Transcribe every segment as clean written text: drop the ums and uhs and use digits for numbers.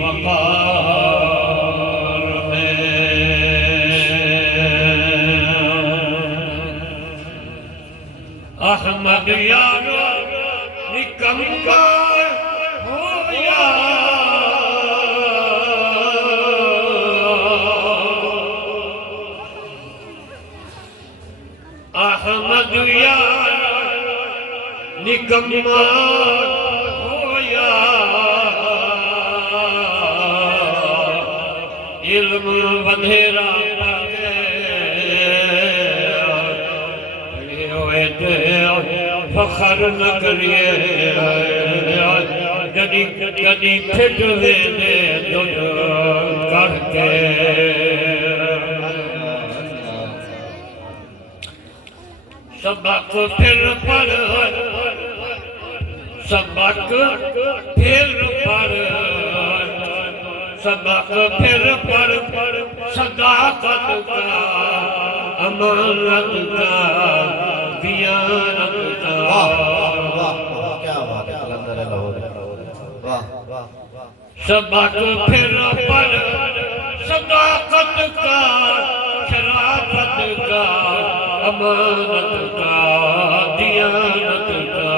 وقار ہے احمد یارو نکمبر ہو یا احمد یارو نکمبر ہو یا علم بندھیرا فخر نہ کریے جدی کدی پھٹ وینے دل کر کے سبق پھر پڑھ سبق پھر پڑھ سبق پھر پڑھ صداقت کا امانت کا دیانت کا کیا بات ہے قلندر لاہور سبق پھر پڑھ صداقت کا شرافت کا امانت کا دیانت کا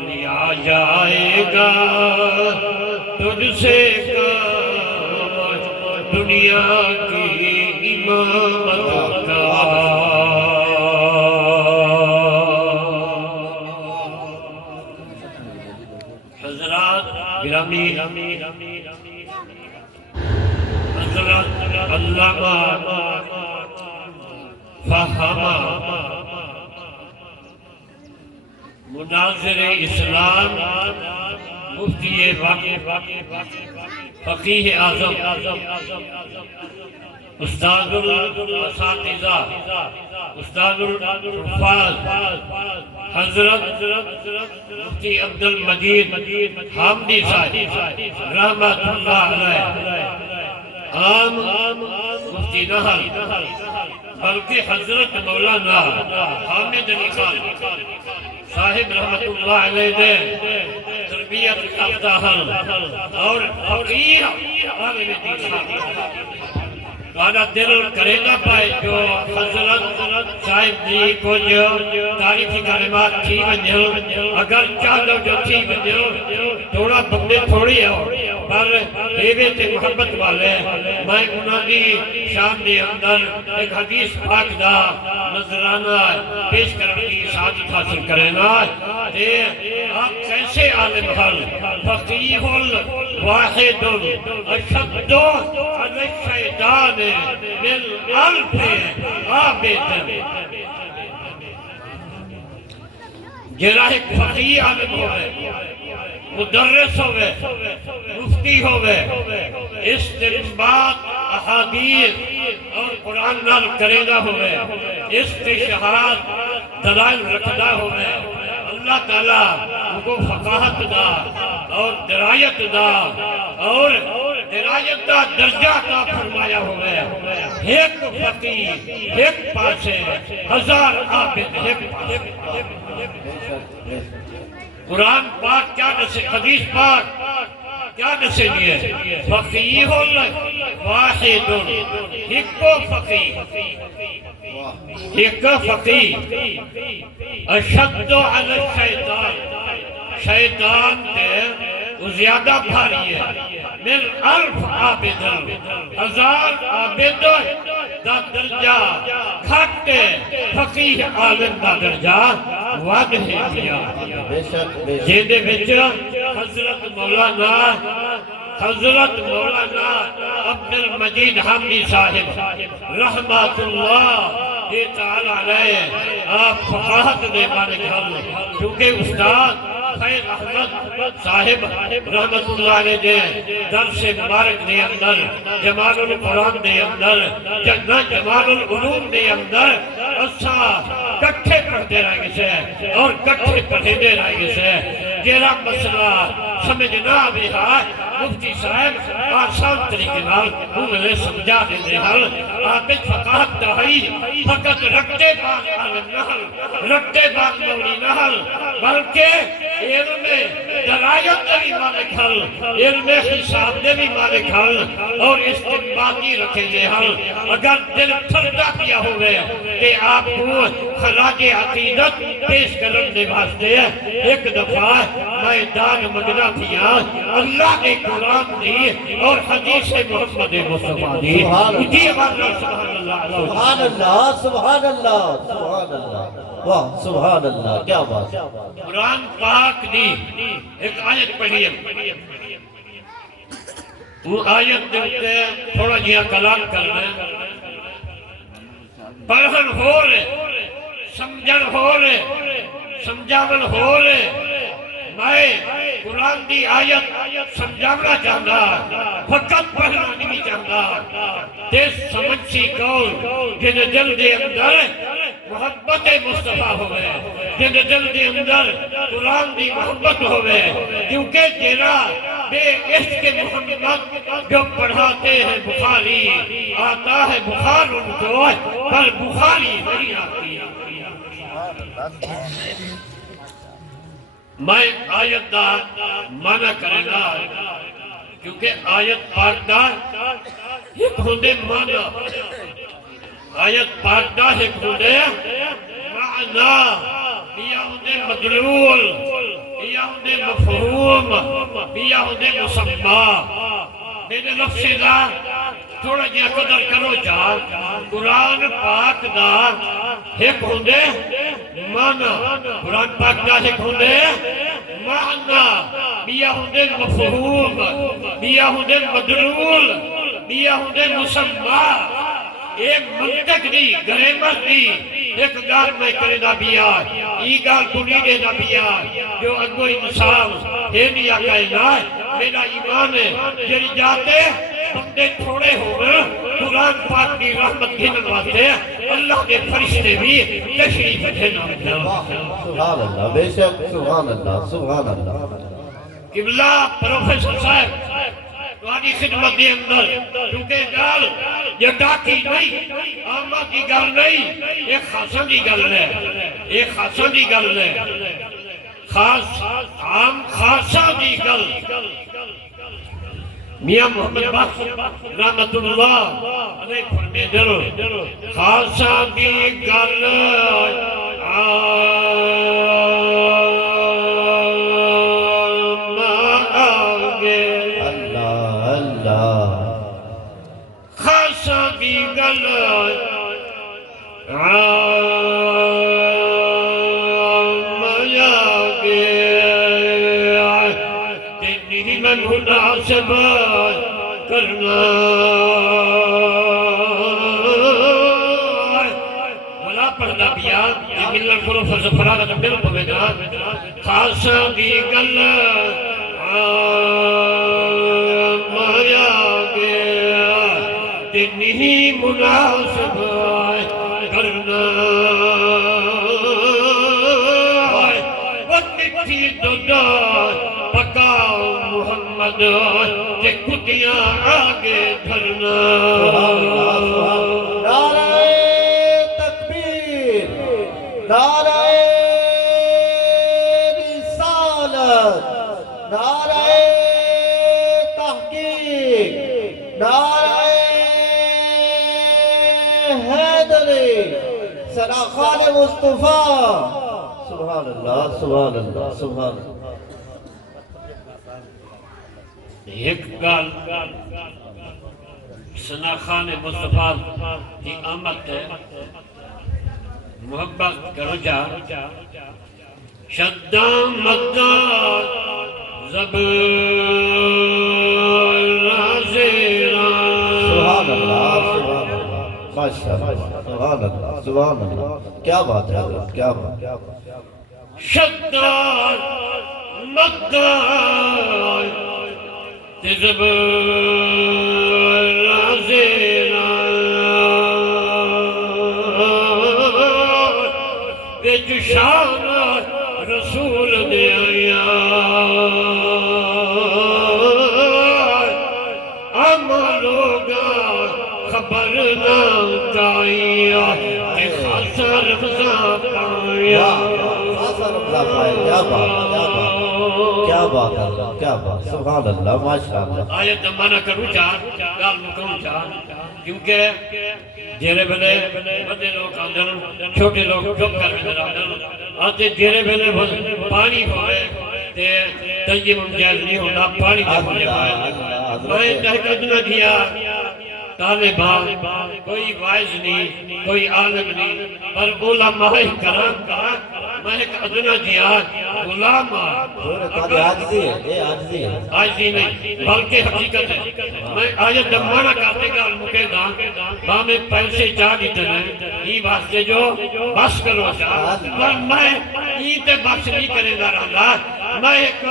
لیا جائے گا تجھ سے کام دنیا کی امامت کا حضرات گرامی حضرت علامہ فہمہ مناظر اسلام مفتی فقیہ اعظم استاد الاساتذہ استاد الحفاظ حضرت مفتی عبدالمجید حامدی صاحب رحمت اللہ علیہ عام مفتی نہل بلکہ حضرت مولانا حامد علی خان صاحب رحمت اللہ علیہ دے تربیت یافتہ اور فقیہ عالم دین گانا دل کرے نہ پائے جو حضرت صاحب جی کو جو تاریخی کلمات تھی ونجل اگر چاہو جو تھی ونجل تھوڑا بندے تھوڑی ہو پر بیوے تے محبت والے میں انہوں نے شام دے اندر ایک حدیث پاک دا نظرانہ پیش کرنے کی سعادت حاصل کرنا تے آپ کیسے عالم حل فقیہ الواحد اشد علی الشیطان من الف عابد جرا ایک فقیہ عالم ہوئے مدرس ہوئے مفتی ہوئے استنباط احادیث اور قرآن نال کرے گا ہوئے استشہاد دلائل رکھدا ہوئے اللہ تعالیٰ ان کو فقاہت دا اور درایت دا اور درایت دا درجہ عطا فرمایا ہوئے ایک فقیہ ایک پاسے ہزار عابد ایک پاسے قرآن پاک کیا نسے حدیث پاک کیا نسے لیے فقیہ واحد ایک فقیہ ایک فقیہ اشد علی الشیطان شیطان تے زیادہ بھاری ہے من الف عابد ہزار عابد دا درجہ کھٹے فقیہ عالم دا درجہ وعد ہے دیا جیدے بچہ حضرت مولانا عبدالمجید حامدی صاحب رحمت اللہ تعالی علیہ آپ فقاہت دے مالک حل کیونکہ استاد خیر احمد صاحب رحمت اللہ علیہ دے درس مبارک دے اندر جمال القرآن دے اندر جمال العلوم دے اندر اچھا کٹھے پڑھتے رہے گے اور کٹھے پڑھے دے رہے گے جیرا مسئلہ سمجھنا بھی ہے مفتی صاحب آسان طریقے نال انہیں سمجھا دے دے حل آبد فقاہت دہائی فقط رکھتے بعد عالم نحل رکھتے بعد مولی نحل بلکہ علم درایت دے بھی مالک حل علم حساب دے بھی مالک حل اور استنباطی رکھے گے حل اگر دل ٹھنڈا کیا ہوئے کہ آپ کو خراج عقیدت پیش کرنے واسطے ایک دفعہ میدان مگنا تھیا اللہ کے قرآن دی اور حدیث محمد مصطفیٰ دی سبحان اللہ سبحان اللہ سبحان اللہ واہ سبحان اللہ کیا بات قرآن پاک دی ایک آیت پڑھی ہے وہ آیت دیتے تھوڑا جیا کلام کرنا پڑھن ہو رہے سمجھن ہو رہے سمجھاون ہو رہے میں قرآن دی آیت سمجھاونا چاہتا فقط پڑھنا نہیں چاہتا تیز سمجھی کون جن دل دے اندر محبت مصطفیٰ ہوئے جن دل دے اندر قرآن دی محبت ہوئے کیونکہ تیرا بے عشق محمد جو پڑھاتے ہیں بخاری آتا ہے بخار ان کو پر بخاری نہیں آتی میں آیت دا مانا کرے گا کیونکہ آیت پاک دا ایک ہوندے مانا آیت پاک دا ایک ہوندے معنی بیا ہوندے مدلول بیا ہوندے مفہوم بیا ہوندے مسمع میرے لفظ دا تھوڑا جیا قدر کرو جا قرآن پاک دا ایک ہوندے مانا قرآن پاک دا ایک ہوندے معنی بیا ہوندے مفہوم بیا ہوندے مدلول بیا ہوندے مسمع ایک منطق دی گریمر دی ایک گال میں کرے دا بیا ای گال کنی دے دا بیا جو اگو انسان ہے نیا کہنا میرا ایمان ہے جری جاتے بندے تھوڑے ہوئے قرآن پاک کی رحمت گھنن واسطے اللہ کے فرشتے بھی تشریف گھنن سبحان اللہ بے شک سبحان اللہ سبحان اللہ قبلہ پروفیسر صاحب تمہاری خدمت دے اندر کیونکہ گال یہ ڈاکی نہیں آمہ کی گال نہیں ایک خاصا دی گل ہے ایک خاصا دی گل ہے خاص عام خاصا دی گل میاں محمد بخش رحمت اللہ علیہ فرمے دل خاصا دی گل مناسب کرنا بلا پردہ پیا یہ ملن کرو فرزفرادہ کا مل پوے گا خاصا کی گل مایا گیا تنہی مناسب کرنا وہ مٹھی دودہ پکاؤ محمد کہ کتیاں آگے دھرنا نعرہ تکبیر نعرہ رسالت نعرہ تحقیق نعرہ حیدری سناخان مصطفیٰ سبحان اللہ سبحان اللہ سبحان اللہ ایک گال سناخان مصطفیٰ کی آمد ہے محبت کرو جا شدام مدار زبر رازیران سبحان اللہ سبحان اللہ ماشاءاللہ سبحان اللہ سبحان اللہ کیا بات ہے حضرت کیا بات شدار مدار زبر رازیران ویچ شان رسول دے آیا لوگا خبر نہ کائیا کہ خاصا رفضا پایا خاصا رفضا پایا کیا بات کیا بات ہے اللہ، کیا بات، سبحان اللہ، ماشاءاللہ. آیت مانا کروں چاہ گال مکم چاہ کیونکہ جیرے بلے بڑے لوگ آندر چھوٹے لوگ چپ کر میں آندر آتے جیرے بلے پانی ہوئے تے تنجی ممجاز نہیں ہونا پانی دے ہونے پائے میں تحقیق نہ کیا طالبان کوئی وائز نہیں کوئی عالم نہیں پر علماء کرام میں ایک ادنا جہاد علماء عاجزی ہے، یہ عاجزی ہے. آجزی نہیں بلکہ حقیقت ہے. میں آیت دمانا کرتے گا المکے داں میں پیسے چاہ دیتے ہیں یہ واسطے جو بس کرو چاہ پر میں یہ تے بس نہیں کرے گا رہا میں ایک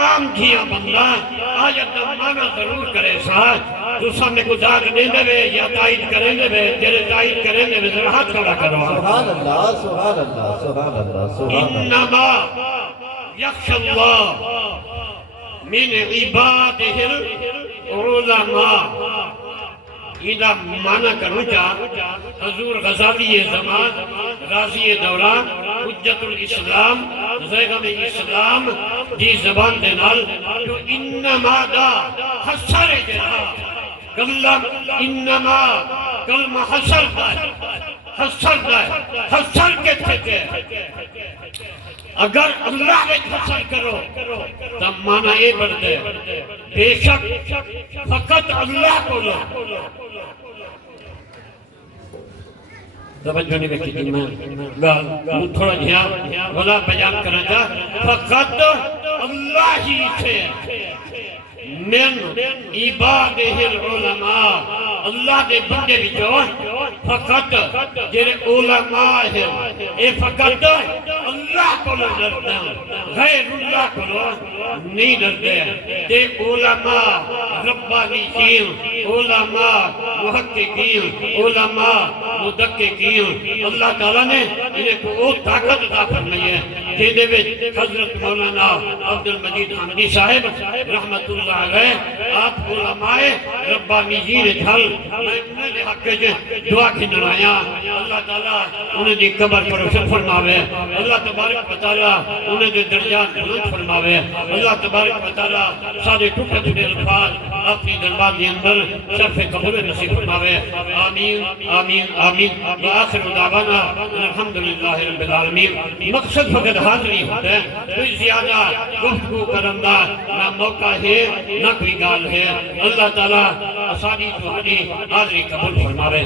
عام جھیا بندہ آیت دمانا ضرور کرے ساتھ تو سامنے کو داغ دے دے یا تائید کریں دے تیرے تائید کریں دے ذرا ہاتھ کھڑا کرو. سبحان اللہ، سبحان اللہ، سبحان اللہ، سبحان اللہ. انما یخشى اللہ من عباده العلماء. ایدہ معنی کروں چاہ حضور غزالی زمان غازی دوران حجت الاسلام زیغم اسلام دی زبان دینال جو انما دا حسر جہاں کلم انما کلمہ حسر دائے حسر کے تھے اگر اللہ میں حسر کرو تب معنی اے بڑھتے بے شک فقط اللہ کو لو. توجہ نہیں بیٹھی تھی میں تھوڑا دھیان بلا بیان کرنا چاہ فقط اللہ ہی سے من عبادہ العلماء اللہ دے بندے بھی جو فقط جیرے علماء ہیں اے فقط اللہ کو لو ڈرتے ہیں غیر اللہ کو لو نہیں ڈرتے ہیں تے علماء ربانیین علماء محققین علماء مدققین اللہ تعالیٰ نے انہیں کو وہ طاقت عطا فرمائی ہے جیدے وچ حضرت مولانا عبدالمجید حمدی صاحب رحمت اللہ علیہ آپ علماء ربانیین ڈھل میں انہیں دے حق کے دعا کی نرائیاں اللہ تعالیٰ انہیں دی قبر پر روشن فرماوے اللہ تبارک و تعالیٰ انہیں دے درجات بلند فرماوے اللہ تبارک و تعالیٰ سارے ٹوٹے ٹوٹے الفاظ اپنی دربار کے اندر شرف قبول نصیب فرماوے آمین آمین آمین وآخر دعوانا الحمدللہ رب العالمین. مقصد فقط حاضری ہوتا ہے کوئی زیادہ گفتگو کرندہ نہ موقع ہے نہ کوئی گال ہے. اللہ تعالیٰ آسانی تو حاضری قبول فرماوے.